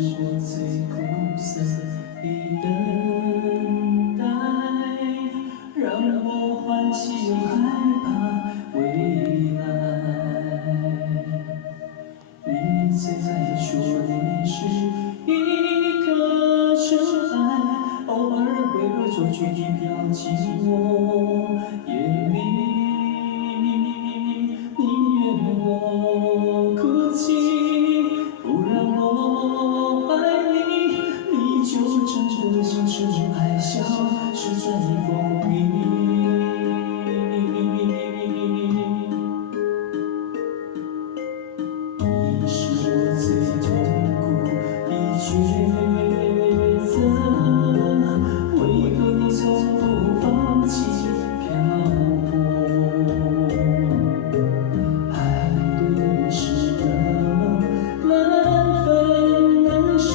我最苦涩的等待，让我欢喜又害怕未来。你最爱说你是一颗尘埃，偶尔会恶作剧地飘进我眼里，宁愿我哭泣，不让我爱你，你就真的像是海啸，是在风里。你是我最痛苦的抉择，为何你从不放弃漂泊？爱对你是那么难分难舍，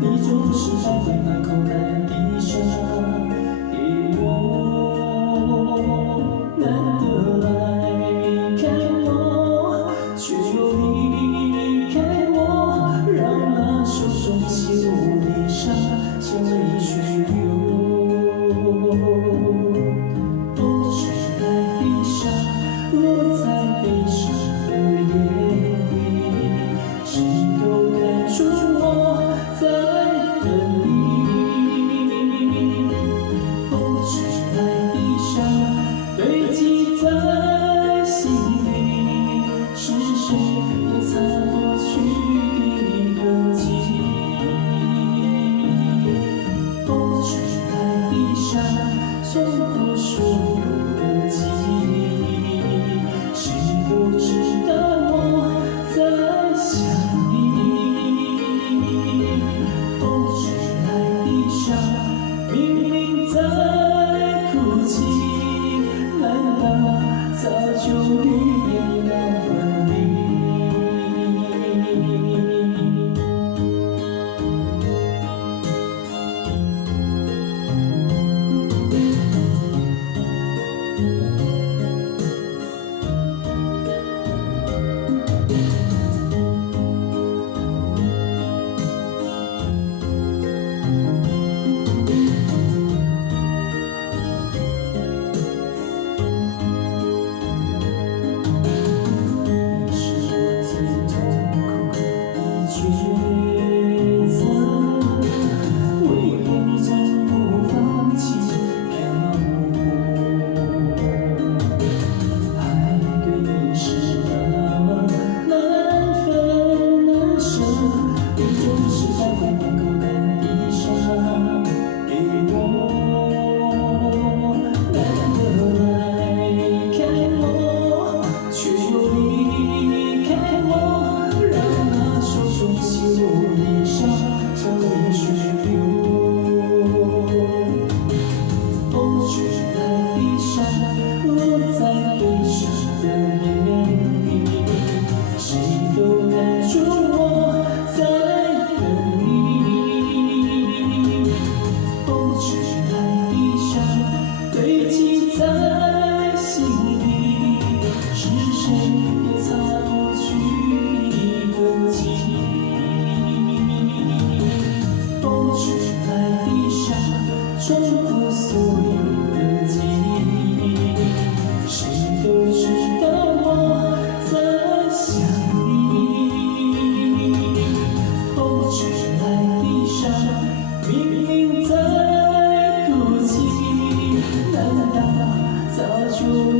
你总是在会开口难低声给我，难得来看我，却又离开我，让那手中起舞的沙像泪水流。风吹来的沙，落在悲伤的夜里，谁都看出我在等你。风吹来的沙，堆积在心里，是谁也擦不去的痕迹。风吹来的沙，冲破所有的记忆，谁都知道我在想你。风吹来的沙，明明在哭泣，难道早就预言要分离？冲破所有的记忆，谁都知道我在想你。风吹来的沙，明明在哭泣，难道早就预